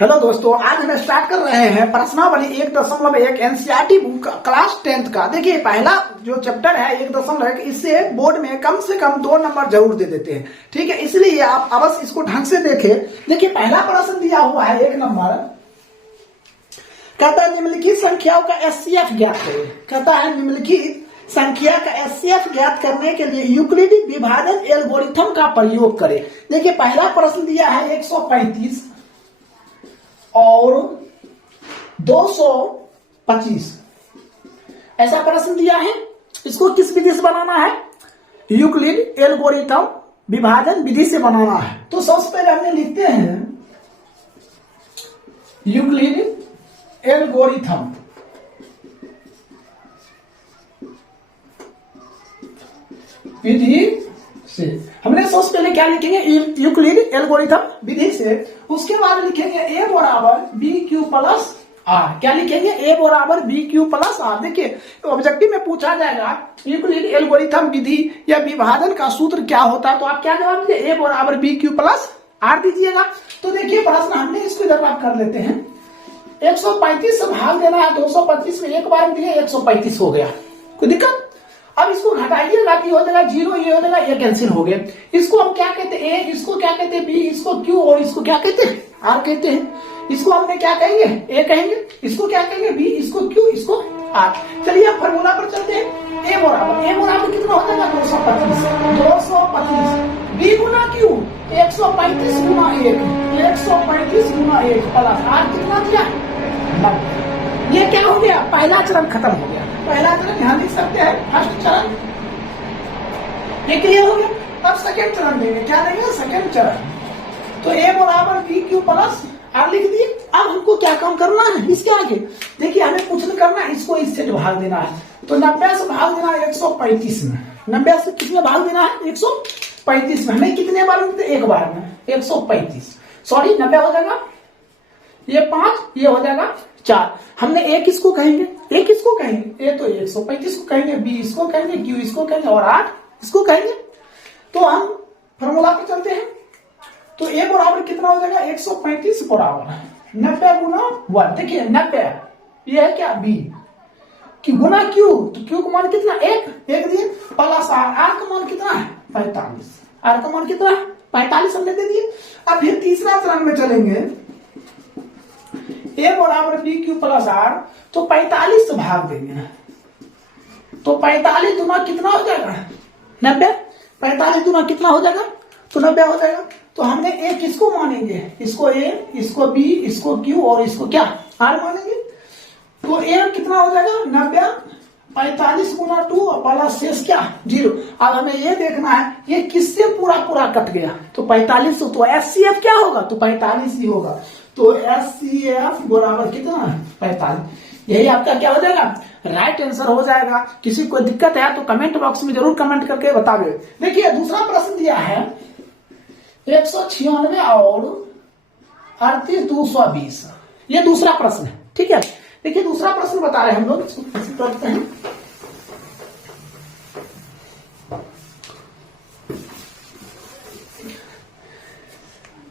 Hello दोस्तों, आज हम स्टार्ट कर रहे हैं प्रश्नावली 1.1 एनसीईआरटी बुक क्लास 10th का। देखिए, पहला जो चैप्टर है 1.1, इससे बोर्ड में कम से कम 2 नंबर जरूर दे देते हैं। ठीक है, इसलिए आप अवश्य इसको ढंग से देखें। देखिए, पहला प्रश्न दिया हुआ है 1 नंबर, कहता है निम्नलिखित संख्याओं का एचसीएफ ज्ञात करें। कहता है निम्नलिखित संख्या का एचसीएफ ज्ञात करने के लिए यूक्लिडी विभाजन एल्गोरिथम का प्रयोग करें। देखिए, पहला प्रश्न दिया है 135 और 225, ऐसा प्रश्न दिया है। इसको किस विधि से बनाना है? यूक्लिड एल्गोरिथम विभाजन विधि से बनाना है। तो सबसे पहले हमने लिखते हैं यूक्लिड एल्गोरिथम विधि से। हमने सबसे पहले क्या लिखेंगे? यूक्लिड एल्गोरिथम विधि से। उसके बाद लिखेंगे a बराबर बी क्यू प्लस आर। क्या लिखेंगे? a बराबर बी क्यू प्लस आर। देखिए, ऑब्जेक्टिव में पूछा जाएगा यूक्लिड एल्गोरिथम विधि या विभाजन का सूत्र क्या होता है, तो आप क्या जवाब दीजिए? a बराबर बी क्यू प्लस आर दीजिएगा। तो देखिए, प्रश्न हमने इसको इधर बात कर लेते हैं। 135 से भाग देना है 225 में, एक बार में दिए 135 हो गया, कोई दिक्कत? अब इसको घटाइएगा, हो जाएगा 0, ये हो जाएगा, ये कैंसिल हो गया। इसको हम क्या कहते हैं? ए, इसको क्या कहते हैं? बी, इसको क्यू, और इसको क्या कहते हैं? आर कहते हैं। इसको हमने क्या कहेंगे? ए कहेंगे। इसको क्या कहेंगे? बी, इसको क्यू, इसको आर। चलिए अब फॉर्मूला पर चलते हैं। ए बराबर कितना हो जाएगा? 225 बी गुना क्यू 135 गुना 1 135 गुना 1 प्लस आर कितना दिया? 90। ये क्या हो गया? पहला चरण खत्म हो गया। पहला चरण ध्यान लिख सकते हैं, फर्स्ट चरण ये क्लियर हो गया। अब सेकंड चरण देंगे। क्या देंगे? सेकंड चरण। तो ए बराबर बी क्यू प्लस आर लिख दिए। अब हमको क्या काम करना है इसके आगे? देखिए, हमें कुछ नहीं करना है, इसको इससे भाग देना है। तो 90 से भाग देना है 135 में। 90 से कितने भाग देना है? 135 में। हमें कितने बार में? एक बार में 135। सॉरी, 90 हो जाएगा, ये 5, ये हो जाएगा 4। हमने ए किसको कहेंगे? ए किसको कहेंगे? ए तो 135 को कहेंगे, बी इसको कहेंगे, क्यू इसको कहेंगे, और 8 इसको कहेंगे। तो हम फॉर्मूला पे चलते हैं। तो ए बराबर कितना हो जाएगा? 135 बराबर 90 गुना 1। देखिए 90 ये है क्या? बी की गुना क्यू, तो क्यू का मान कितना? 1 दिए प्लस आर। आर का मान कितना है? 45। आर का मान कितना है? 45 हमने दे दिए। अब फिर तीसरा चरण में चलेंगे। ए बराबर बी क्यू प्लस आर, तो 45 से भाग देंगे। तो 45 दुना कितना हो जाएगा? 90। 45 दुना कितना हो जाएगा? तो 90 हो जाएगा। तो हमने ए किसको मानेंगे? इसको ए, इसको बी, इसको क्यू, और इसको क्या? आर मानेंगे। तो ए कितना हो जाएगा? 90 45 गुना 2 प्लस शेष क्या? 0। अब हमें ये देखना है ये किससे पूरा पूरा कट गया। तो 45, तो एचसीएफ क्या होगा? तो 45 ही होगा। तो एचसीएफ बराबर कितना? 45। यही आपका क्या हो जाएगा? राइट आंसर हो जाएगा। किसी को दिक्कत है तो कमेंट बॉक्स में जरूर कमेंट करके बताइए। देखिए, दूसरा प्रश्न दिया है 196 और 38 220। ये दूसरा प्रश्न है, ठीक है। देखिए, दूसरा प्रश्न बता रहे हैं हम लोग, इसको कैसे करते हैं।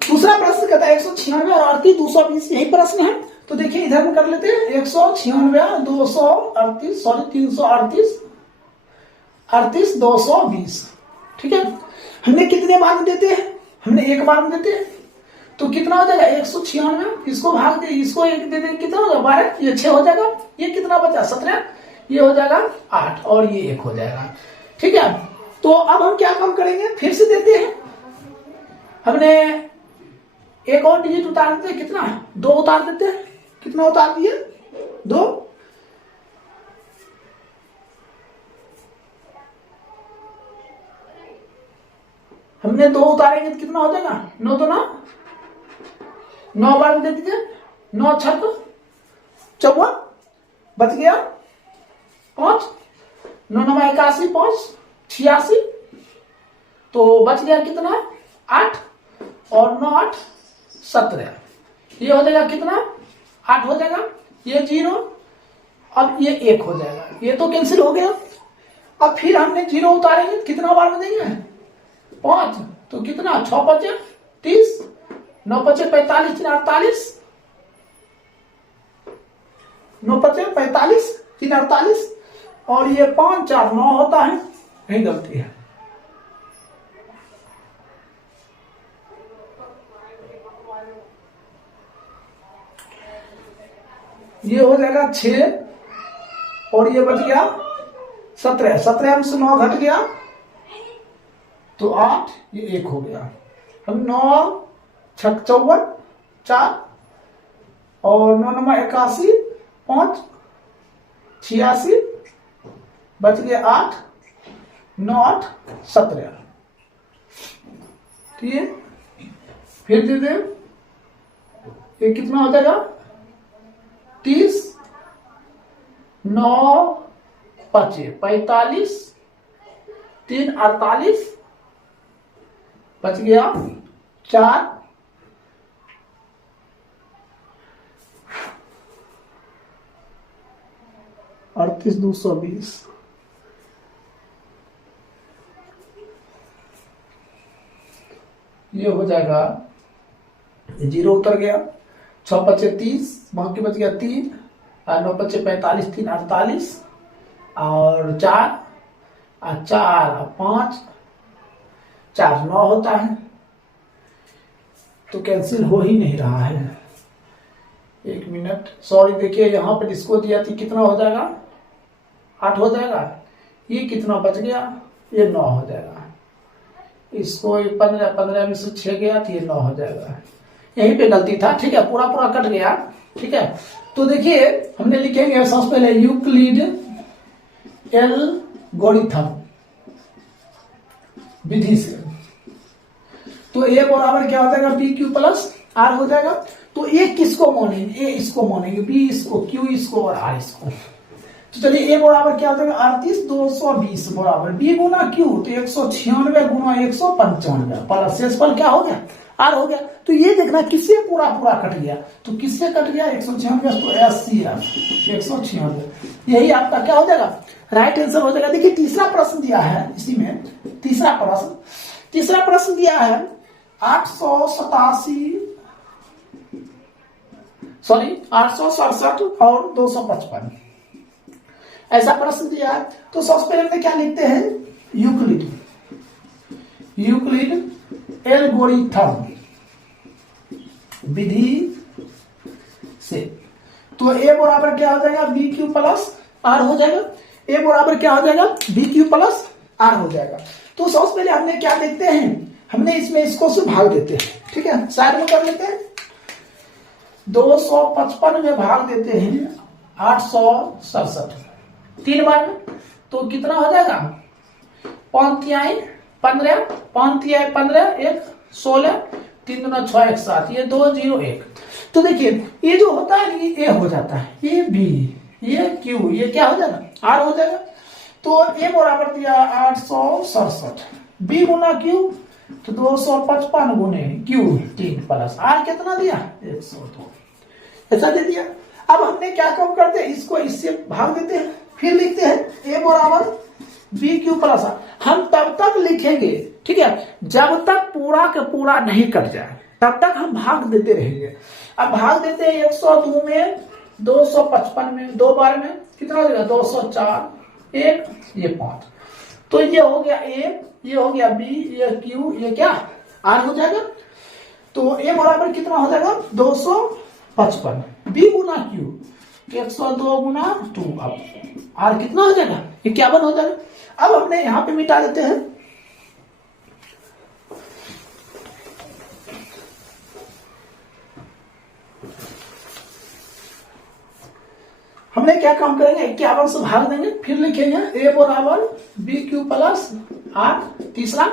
दूसरा प्रश्न कहता है 196 और 38 220, यही प्रश्न है। तो देखिए, इधर में कर लेते हैं 196 238, सॉरी 338 38 220, ठीक है। हमने कितने बार में देते हैं? हमने एक बार में देते हैं। तो कितना हो जाएगा? 196, इसको भाग दे, इसको एक दे दे, कितना हो जाएगा? 12, ये 6 हो जाएगा। ये कितना बचा? 17, ये हो जाएगा 8, और ये 1 हो जाएगा, ठीक है। तो अब हम क्या काम करेंगे? फिर से देते हैं। हमने एक और डिजिट उतार देते हैं, कितना? 2 उतार देते हैं। कितना उतार दिए? 2। हमने 2 उतारेंगे तो कितना हो जाएगा? 9 2 9, 9 बार में दे दीजिए। 9 6 54, बच गया 5, 9 9 81, 5 86, तो बच गया कितना? 8, और 9 8 17। ये हो जाएगा कितना? 8 हो जाएगा। ये 0, अब ये 1 हो जाएगा। ये तो कैंसिल हो गया। अब फिर हमने 0 उतारेंगे, कितना बार में देंगे? 5, तो कितना? 6 5 30, 9 5 45, 48, 9 5 45, 3 48 और ये 5 4 9 होता है, यही गलती है। ये हो जाएगा 6 और ये बच गया 17, 17 में से 9 घट गया तो 8, ये 1 हो गया। अब 9 6 54 4 और 9 9 81 5 86 बच गया 8, 9 8 17। ठीक है, फिर दे दे, ये कितना हो जाएगा 30, 9 5 45, 3 48 बच गया 4, 38 220। ये हो जाएगा, 0 उतर गया, 6 5 30, बाकी बच गया 3, 9 5 45, 3 48 और 4 4 5 4 9 होता है, तो कैंसिल हो ही नहीं रहा है। 1 मिनट, सॉरी, देखिए यहाँ पे इसको दिया थी, कितना हो जाएगा 8 हो जाएगा, ये कितना बच गया, ये 9 हो जाएगा, इसको 15 15 में से 6 गया तो ये 9 हो जाएगा, यहीं पे गलती था। ठीक है, पूरा पूरा कट गया। ठीक है, तो देखिए हमने लिखेंगे सबसे पहले यूक्लिड एल्गोरिथम विधि से, तो ए बराबर क्या हो जाएगा बी क्यू प्लस आर हो जाएगा। तो ए किसको मानेंगे, ए इसको मानेंगे, बी इसको, क्यू इसको और आर इसको। तो चलिए ए बराबर क्या हो जाएगा 38 220 बराबर बी गुना क्यू, तो 196 गुना 195 प्लस शेषफल क्या हो गया आर हो गया। तो ये देखना किससे पूरा पूरा कट गया, तो किससे कट गया 196 तो 196, यही आपका क्या हो जाएगा राइट आंसर हो जाएगा। देखिए तीसरा प्रश्न दिया है, इसी में तीसरा प्रश्न दिया है 867 और 255, ऐसा प्रश्न दिया है। तो सबसे पहले क्या लिखते हैं यूक्लिड एल्गोरिथम विधि से, तो ए बराबर क्या हो जाएगा बी क्यू प्लस आर हो जाएगा, ए बराबर क्या हो जाएगा बी क्यू प्लस आर हो जाएगा। तो सबसे पहले हमने क्या देखते हैं, हमने इसमें इसको से भाग देते हैं। ठीक है, साइड में कर लेते हैं, 255 में भाग देते हैं 867 3 बार में, तो कितना हो जाएगा 5 तिहाई 15, 5 तिहाई 15, 1 16, 3 दूना 6 1 7, ये 2 0 1। तो देखिए ये जो होता है ये ए हो जाता है, ये बी, ये क्यू, ये क्या हो जाएगा आर हो जाएगा। तो ए बराबर दिया 867, बी गुना क्यू तो 255 गुने क्यू 3 प्लस आर कितना दिया 102, ऐसा दे दिया। अब हमने क्या काम करते हैं, इसको इससे भाग देते हैं, फिर लिखते हैं ए बराबर बी क्यू प्लस आर। हम तब तक लिखेंगे, ठीक है, जब तक पूरा का पूरा नहीं कट जाए तब तक हम भाग देते रहेंगे। अब भाग देते हैं 102 में, 255 में, 2 बार में कितना हो जाएगा 204, 1 ये 5, तो ये हो गया ए, ये हो गया बी, ये क्यू, ये क्या आर हो जाएगा। तो ए बराबर कितना हो जाएगा 255, बी गुना क्यू 102 गुना 2, अब आर कितना हो जाएगा 51 हो जाएगा। अब हमने यहां पे मिटा देते हैं, हमने क्या काम करेंगे 51 से भाग देंगे, फिर लिखेंगे ए बराबर बी क्यू प्लस आर तीसरा,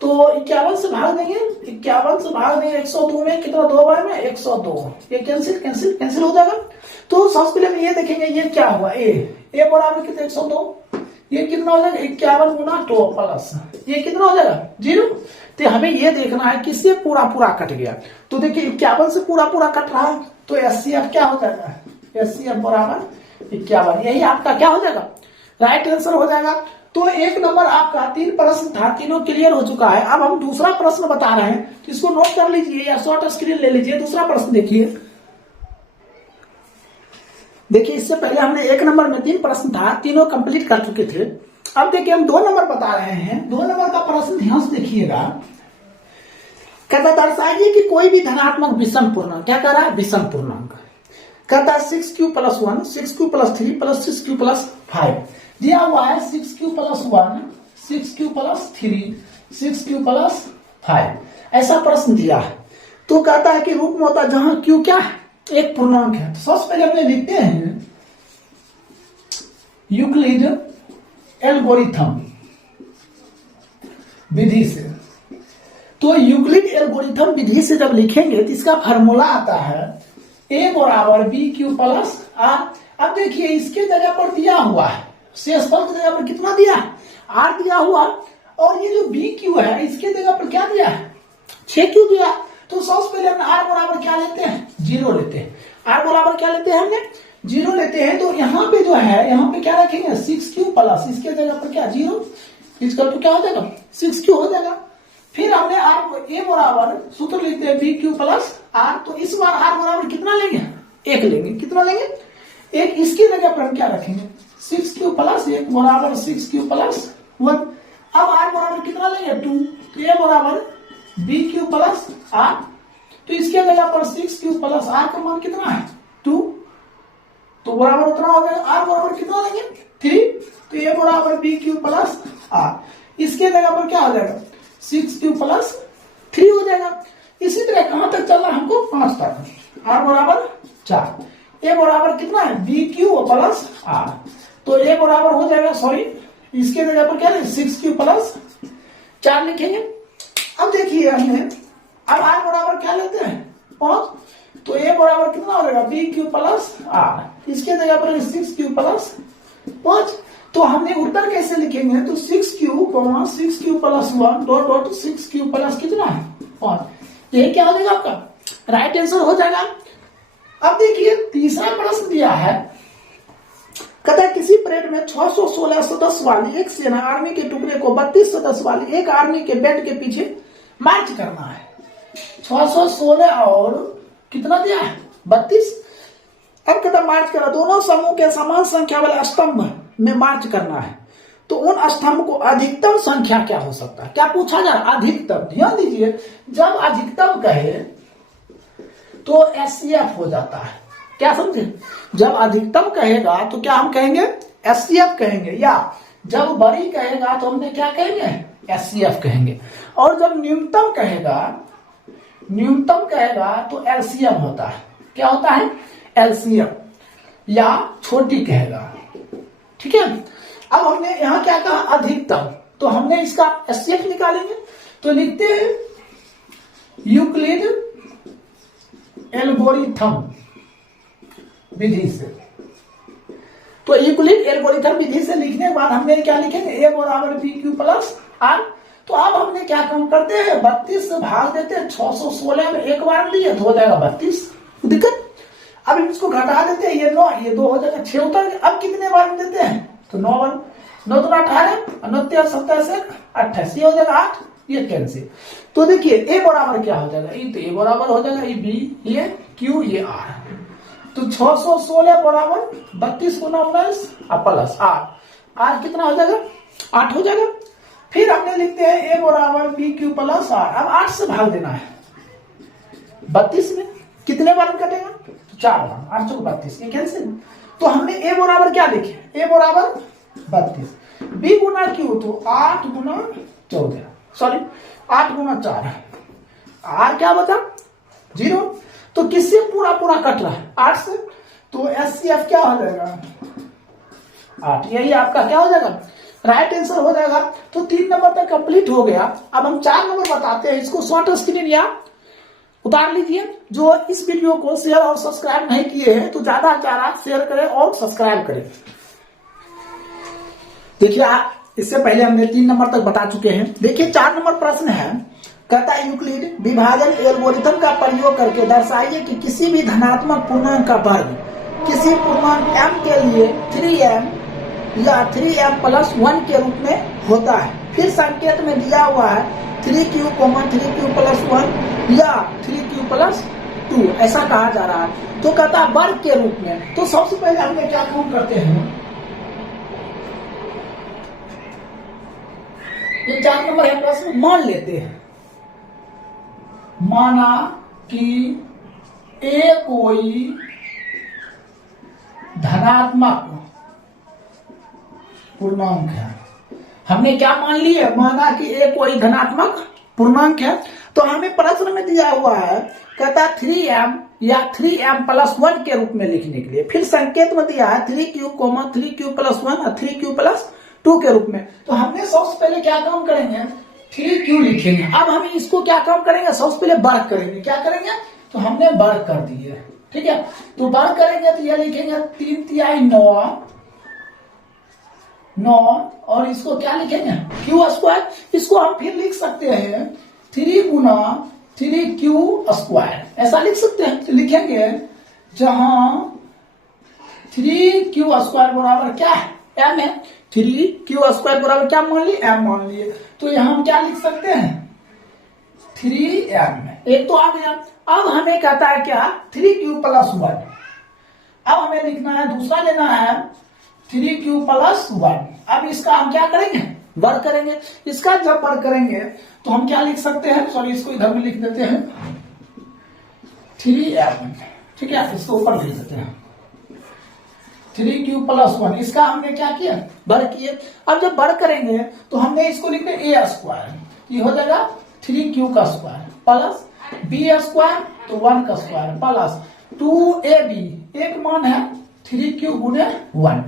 तो 51 से भाग देंगे, 102 में कितना 2 बार में 102, ये कैंसिल हो जाएगा। तो सबसे पहले हम ये देखेंगे ये क्या हुआ ए बराबर कितना 102, ये कितना हो जाएगा 51 गुना 2 प्लस ये कितना हो जाएगा 0। तो हमें ये देखना है किससे पूरा पूरा कट गया, तो देखिए 51 से पूरा पूरा कट रहा है, तो एचसीएफ क्या हो जाएगा एचसीएफ बराबर 51, यही आपका क्या हो जाएगा राइट आंसर हो जाएगा। तो 1 नंबर आपका 3 प्रश्न था, तीनों क्लियर हो चुका है। अब हम दूसरा प्रश्न बता रहे हैं, तो इसको नोट कर लीजिए या शॉर्ट स्क्रीन ले लीजिए। दूसरा प्रश्न देखिए, देखिए इससे पहले हमने 1 नंबर में 3 प्रश्न था, तीनों कंप्लीट कर चुके थे। अब देखिए हम 2 नंबर बता रहे हैं। 2 नंबर का प्रश्न ध्यान से देखिएगा। कहता दर्शाइए कि कोई भी धनात्मक विषम पूर्णांक, क्या कह रहा है, विषम पूर्णांक। कहता है 6q + 1, 6q + 3 + 6q + 5 दिया हुआ है। 6q + 1, 6q + 3, 6q + 5 ऐसा प्रश्न दिया है। तो कहता है कि रूप में होता है जहां q क्या है, एक पूर्णांक है। तो सबसे पहले अपने लिखते हैं यूक्लिड एल्गोरिथम विधि से। तो यूक्लिड एल्गोरिथम विधि से जब लिखेंगे तो इसका फार्मूला आता है a = bq + r। अब देखिए इसके जगह पर दिया हुआ है, शेषफल की जगह पर कितना दिया है, r दिया हुआ, और ये जो bq है इसके जगह पर क्या दिया है, 6q दिया। तो सबसे पहले हम r बराबर क्या लेते हैं, 0 लेते हैं। r बराबर क्या लेते हैं, हमने 0 लेते हैं। तो यहाँ पे जो है, यहाँ पे क्या रखेंगे, 6q + इसके जगह पर क्या 0, इसका तो क्या हो जाएगा, 6q हो जाएगा। फिर हमने a बराबर सूत्र लिखते हैं bq + r। तो इस बार r बराबर कितना लेंगे, 1 लेंगे। कितना लेंगे, 1। इसकी जगह पर हम क्या रखेंगे, 6q + 1 बराबर 6q + 1। अब r बराबर कितना लेंगे, 2। तो a बराबर bq + r। तो इसके जगह पर 6q + r का मान कितना है, 2। तो बराबर उतना हो गया। r बराबर कितना लेंगे, 3। तो a बराबर bq + r। इसके जगह पर क्या हो जाएगा, 6q + 3 हो जाएगा। इसी तरह कहां तक चलना है हमको, 5 तक। r बराबर 4। a बराबर कितना है, bq + r। तो a बराबर हो जाएगा, सॉरी इसके जगह पर क्या है, 6q + 4 लिखेंगे। अब देखिए हमने, अब r बराबर क्या लेते हैं, 5। तो a बराबर कितना हो जाएगा, bq + r। इसके जगह पर 6q + 5। तो हमने उत्तर कैसे लिखेंगे, तो 6q + 6q + 1 dot dot 6q + कितना है, 5। यही क्या हो जाएगा आपका राइट आंसर हो जाएगा। अब देखिए तीसरा प्रश्न दिया है। कहता है किसी परेड में 616 सदस्य वाली एक सेना आर्मी के टुकड़े को 32 सदस्य वाली एक आर्मी के बैंड के पीछे मार्च करना है। 616 और कितना दिया है, 32। अब कहता मार्च करा, दोनों समूह के समान संख्या वाले स्तंभ में मार्च करना है। तो उन स्तंभ को अधिकतम संख्या क्या हो सकता है, क्या पूछा जा रहा है, अधिकतम। ध्यान दीजिए, जब अधिकतम कहे तो एससीएफ हो जाता है, क्या समझे। जब अधिकतम कहेगा तो क्या हम कहेंगे, एससीएफ कहेंगे, या जब बड़ी कहेगा तो हमने क्या कहेंगे, एससीएफ कहेंगे। और जब न्यूनतम कहेगा तो एलसीएम होता है, क्या होता है, एलसीएम, या छोटी कहेगा, ठीक है। अब हमने यहां क्या कहा, अधिकतम, तो हमने इसका एससीएफ निकालेंगे। तो लिखते हैं यूक्लिड एल्गोरिथम विधि से। तो यूक्लिड एल्गोरिथम विधि से लिखने के बाद हमने क्या लिखेंगे, a बराबर bq + r। तो अब हमने क्या काम करते हैं, 32 से भाग देते हैं। 616 में एक बार दिए तो हो जाएगा 32, दिक्कत। अब इसको घटा देते हैं, ये 9 ये 2 हो जाएगा, 6 उतर गए। अब कितने बार देते हैं, तो 9 बार, 9 × 18 9 × 27 28, ये हो जाएगा 8, ये कैंसिल। तो देखिए a बराबर क्या हो जाएगा, तो a बराबर हो जाएगा ये b, ये q, ये r। तो 616 बराबर 32 × 19 प्लस r कितना हो जाएगा, 8 हो जाएगा। फिर हमने लिखते हैं a बराबर bq + r। अब 8 से भाग देना है 32 में, कितने बार कटेगा, तो 4 बार, 8 × 32, ये कैंसिल। तो हमने a बराबर क्या लिखे, a बराबर 32, b × q तो 8 × 14, सॉरी 8 × 4, r क्या बचा, 0। तो किससे पूरा पूरा कट रहा है, 8 से। तो एससीएफ क्या हो जाएगा, 8। यही आपका क्या हो जाएगा, राइट आंसर हो जाएगा। तो 3 नंबर तक कंप्लीट हो गया। अब हम 4 नंबर बताते हैं। इसको शॉर्ट स्क्रीन या उतार लीजिए। जो इस वीडियो को शेयर और सब्सक्राइब नहीं किए हैं तो ज्यादा से ज्यादा शेयर करें और सब्सक्राइब करें। देखिए इससे पहले हमने 3 नंबर तक बता चुके हैं। देखिए 4 नंबर प्रश्न है। कहता है यूक्लिड विभाजन एल्गोरिथम का प्रयोग करके दर्शाइए कि किसी भी धनात्मक पूर्णांक का वर्ग किसी पूर्णांक m के लिए 3m या 3m + 1 के रूप में होता है। फिर संकेत में दिया हुआ है 3q, 3q + 1 या 3q + 2 ऐसा कहा जा रहा है। तो कहता है वर्ग के रूप में। तो सबसे पहले हमने क्या काम करते हैं, ये 4 नंबर है प्रश्न, मान लेते हैं। माना कि ए कोई धनात्मक पूर्णांक है। हमने क्या मान लिया, माना कि ए कोई धनात्मक पूर्णांक है। तो हमें प्रश्न में दिया हुआ है, कहता 3m या 3m+1 के रूप में लिखने के लिए। फिर संकेत में दिया है 3q, 3q+1 और 3q+2 के रूप में। तो हमने सबसे पहले क्या काम करेंगे, 3q लिखेंगे। अब हम इसको क्या काम करेंगे, सबसे पहले वर्ग करेंगे। क्या करेंगे, तो हमने वर्ग कर दिए, ठीक है। तो वर्ग करेंगे तो ये लिखेंगे 3 तिहाई 9 और इसको क्या लिखेंगे, q²। इसको हम फिर लिख सकते हैं 3 गुना 3q², ऐसा लिख सकते हैं। तो लिखेंगे जहां 3q² बराबर क्या है, m है। 3q² बराबर क्या मान लिए, m मान लिए। तो यहां हम क्या लिख सकते हैं, 3m। एक तो आ गया। अब हमें कहता है क्या, 3q+1। अब हमें लिखना है, दूसरा लेना है 3q+1। अब इसका हम क्या करेंगे, वर्ग करेंगे। इसका जब वर्ग करेंगे तो हम क्या लिख सकते हैं, सॉरी इसको इधर में लिख देते हैं 3m, ठीक है। इसको ऊपर लिख देते हैं 3q+1। इसका हमने क्या किया, वर्ग किए। अब जब वर्ग करेंगे तो हमने इसको लिख दिया a², ये हो जाएगा 3q² प्लस b² तो 1 का स्क्वायर प्लस 2ab, एक मान है 3q गुने 1।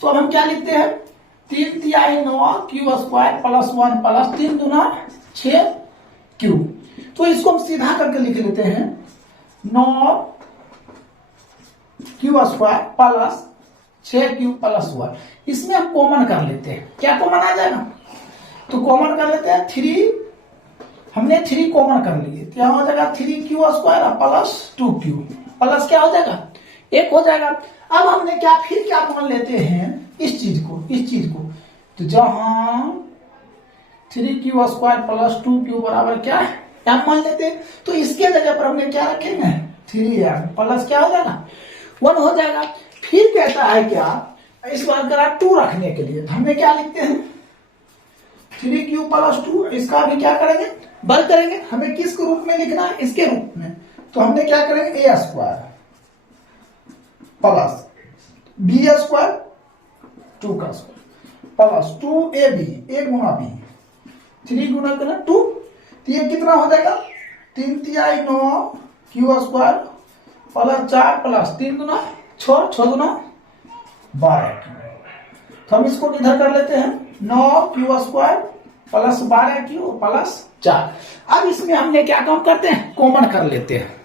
तो अब हम क्या लिखते हैं, 3 तिहाई 9 q² प्लस 1 प्लस 3 दूना 6q। तो इसको हम सीधा करके लिख लेते हैं 9q² प्लस 6q+1। इसमें हम कॉमन कर लेते हैं। क्या कॉमन आ जाएगा, तो कॉमन कर लेते हैं 3, हमने 3 कॉमन कर लिए। क्या हो जाएगा 3q² प्लस 2q प्लस क्या हो जाएगा 1 हो जाएगा। अब हमने क्या फिर क्या मान लेते हैं, इस चीज को। तो जहां 3q² प्लस 2q बराबर क्या है, m मान लेते हैं। तो इसके जगह पर हमने क्या रखेंगे, 3m प्लस क्या हो जाएगा 1 हो जाएगा। फिर कहता है क्या, इस बार करा 2 रखने के लिए। हमने क्या लिखते हैं 3q+2। इसका भी क्या करेंगे, वर्ग करेंगे। हमें किस रूप में लिखना है, इसके रूप में। तो हमने क्या करेंगे a² प्लस b² 2 का स्क्वायर प्लस 2ab, 1 गुना b, 3 गुना 2। तो ये कितना हो जाएगा, 3 तिहाई 9 q² प्लस 4 प्लस 3 गुना 6 गुना 12। तो हम इसको इधर कर लेते हैं 9q² प्लस 12q प्लस 4। अब इसमें हमने क्या काम करते हैं, कॉमन कर लेते हैं।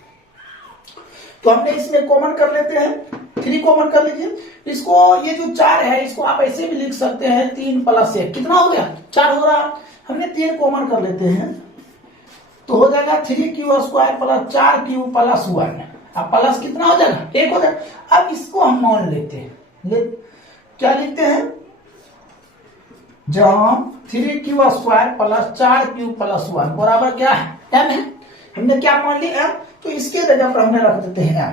तो हमने इसमें कॉमन कर लेते हैं, 3 कॉमन कर लीजिए। इसको ये जो 4 है इसको आप ऐसे भी लिख सकते हैं 3 प्लस 1, कितना हो गया 4 हो रहा। हमने 3 कॉमन कर लेते हैं तो हो जाएगा 3q² प्लस 4q प्लस 1। अब प्लस कितना हो जाएगा 1 हो जाएगा। अब इसको हम मान लेते हैं, क्या लिखते हैं, जहां 3q² प्लस 4q प्लस 1 बराबर क्या है, m है। हमने क्या मान लिया, m। तो इसके जगह पर हमने रख देते हैं m।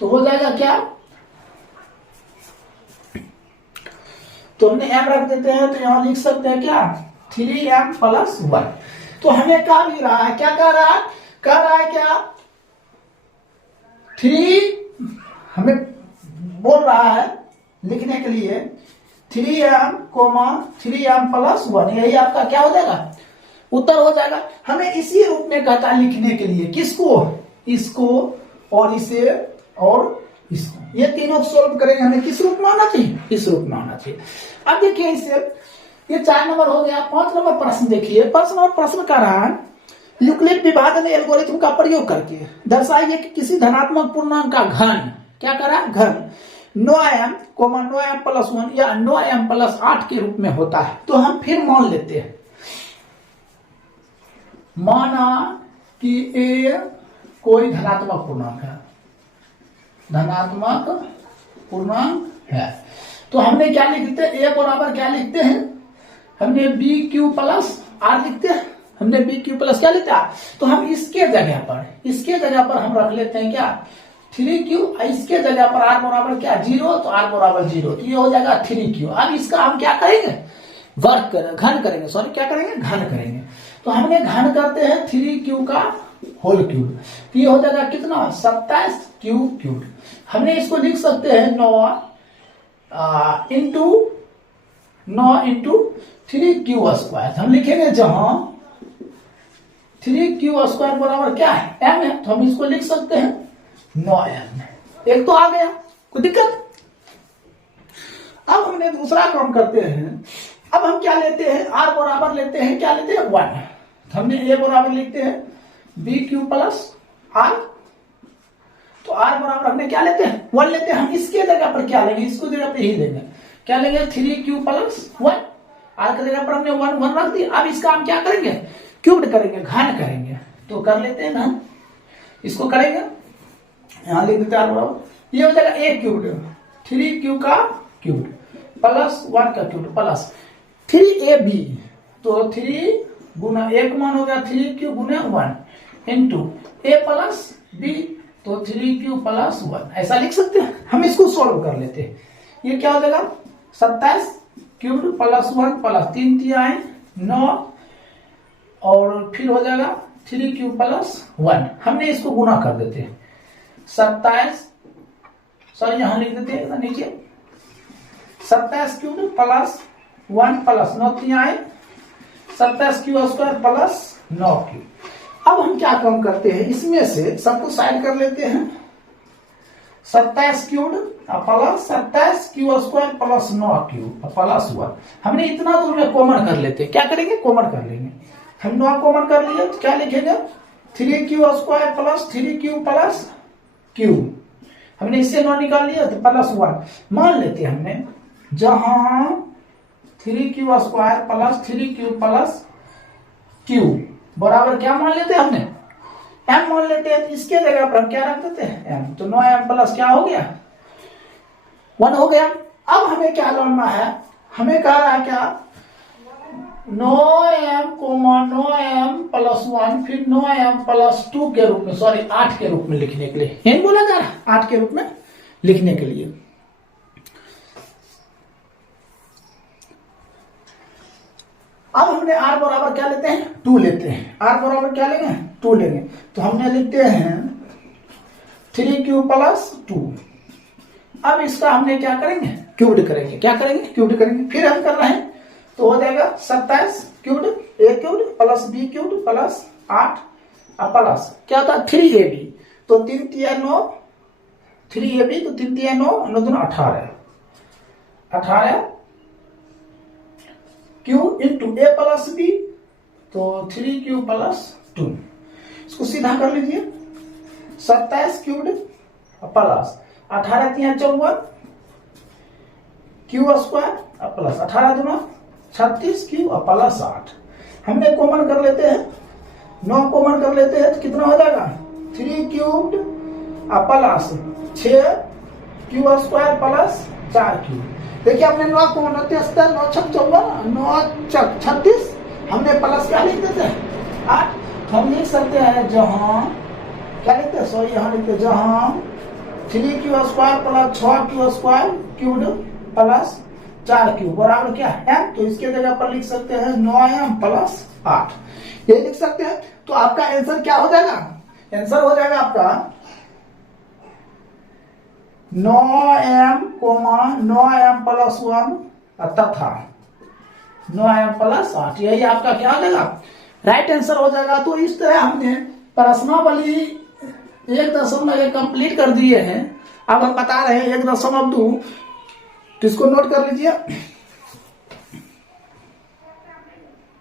तो हो जाएगा क्या, तो हमने m रख देते हैं। तो यहां लिख सकते हैं क्या 3m प्लस 1। तो हमें क्या मिल रहा है, क्या कह रहा है क्या 3, हमें बोल रहा है लिखने के लिए 3m, 3m प्लस 1। यही आपका क्या हो जाएगा, उत्तर हो जाएगा। हमें इसी रूप में कहता है लिखने के लिए, किसको, इसको और इसे और इसको। ये तीनों सोल्व करेंगे, हमें किस रूप में आना चाहिए, इस रूप में आना चाहिए। अब देखिए इसे, ये 4 नंबर हो गया। 5 नंबर प्रश्न देखिए। 5 नंबर प्रश्न कर रहा है, यूक्लिड विभाजन एल्गोरिथम का प्रयोग करके दर्शाइए कि किसी धनात्मक पूर्णांक का घन, क्या करा, घन 9m, 9m प्लस 1 या 9m प्लस 8 के रूप में होता है। तो हम फिर मान लेते हैं, माना कि a कोई धनात्मक पूर्णांक है, धनात्मक पूर्णांक है। तो हमने क्या लिखते हैं, a बराबर क्या लिखते हैं, हमने bq प्लस r लिखते हैं हमने बी क्यू प्लस क्या लेते हैं, तो हम इसके जगह पर हम रख लेते हैं क्या 3q, इसके जगह पर r बराबर क्या 0, तो r बराबर 0, तो ये हो जाएगा 3q। अब इसका हम क्या करेंगे, घन करेंगे, सॉरी क्या करेंगे, घन करेंगे। तो हमने घन करते हैं 3q का होल क्यूब, तो ये हो जाएगा कितना 27q क्यूब। हमने इसको लिख सकते हैं 9 इंटू 3q स्क्वायर। हम लिखेंगे जहां 3q स्क्वायर बराबर क्या है m है, तो हम इसको लिख सकते हैं 9m। एक तो आ गया, कोई दिक्कत। अब हमने दूसरा काम करते हैं, अब हम क्या लेते हैं, r बराबर लेते हैं, क्या लेते हैं 1। तो हमने a बराबर लिखते हैं बी क्यू प्लस r, तो r बराबर हमने क्या लेते हैं 1 लेते हैं। हम इसके जगह पर क्या लेंगे, इसको जगह पे ही लेंगे, क्या लेंगे 3q प्लस 1, r की जगह पर हमने 1 रख दिया। अब इसका हम क्या करेंगे, क्यूब्ड करेंगे, घन करेंगे। तो कर लेते हैं घन, इसको करेंगे, यहां लिख देते हैं r बराबर, ये हो जाएगा a क्यूब्ड 3q का क्यूब्ड प्लस 1 का क्यूब्ड प्लस 3ab, तो 3 गुना 1 मान हो गया 3q Guna 1 into a plus b, तो 3q प्लस 1, ऐसा लिख सकते हैं। हम इसको सॉल्व कर लेते हैं, ये क्या हो जाएगा 27 क्यूब्ड प्लस 1 प्लस 3 तिहाई 9, और फिर हो जाएगा 3q प्लस 1। हमने इसको गुना कर देते हैं 27, सॉरी यहां लिख देते हैं नीचे 27 क्यूब्ड प्लस 1 प्लस 9 तिहाई 27q स्क्वायर प्लस 9q। अब हम क्या काम करते हैं, इसमें से सबको साइड कर लेते हैं, 27 cubed plus 27q square plus 9q plus 1। हमने इतना दूर में कॉमन कर लेते हैं, क्या करेंगे कॉमन कर लेंगे। हम 9 कॉमन कर लिए तो क्या लिखेंगे 3q square plus 3q plus q। हमने इससे 9 निकाल लिया तो प्लस 1 मान लेते हैं हमने, जहां 3q square plus 3q plus q बराबर क्या मान लेते हैं हमने m मान लेते हैं। तो इसके जगह पर हम क्या रख देते हैं m, तो 9m प्लस क्या हो गया 1 हो गया। अब हमें क्या करना है, हमें कह रहा है क्या 9m प्लस 1 फिर 9m प्लस 2 के रूप में, सॉरी 8 के रूप में लिखने के लिए, यही बोला जा रहा है 8 के रूप में लिखने के लिए। अब हमने r बराबर क्या लेते हैं 2 लेते हैं, r बराबर क्या लेंगे 2 लेंगे, तो हमने लिखते हैं 3q प्लस 2। अब इसका हमने क्या करेंगे क्यूब्ड करेंगे, क्या करेंगे क्यूब्ड करेंगे। फिर हम कर रहे हैं तो हो जाएगा 27 cubed a cubed plus b cubed plus 8 plus क्या होता है 3ab, तो 3 तिया 9 3ab, तो 3 तिया 9 9 दूना 18 q into a plus b, तो 3q प्लस 2। इसको सीधा कर लीजिए 27 क्यूब्ड प्लस 18 तिया 54 q स्क्वायर प्लस 18 दूना 36 q प्लस 8। हमने कॉमन कर लेते हैं, 9 कॉमन कर लेते हैं तो कितना हो जाएगा 3 cubed plus 6 q square plus 4q। देखिए हमने 9 कॉमन होते हैं 9 छक 54 9 छक 36, हमने प्लस क्या लिख देते हैं 8। तो हम लिख सकते हैं जहां क्या लिखते हैं, सॉरी यहां लिखते हैं जहां 3q square plus 6q square cubed plus 4q बराबर क्या है m, तो इसके जगह पर लिख सकते हैं 9m प्लस 8, ये लिख सकते हैं। तो आपका आंसर क्या हो जाएगा, आंसर हो जाएगा आपका 9m प्लस 1 तथा 9m प्लस 8, यही आपका क्या हो जाएगा राइट आंसर हो जाएगा। तो इस तरह हमने प्रश्नावली 1.1 कंप्लीट कर दिए हैं। अब हम बता रहे हैं 1.2, तो इसको नोट कर लीजिए।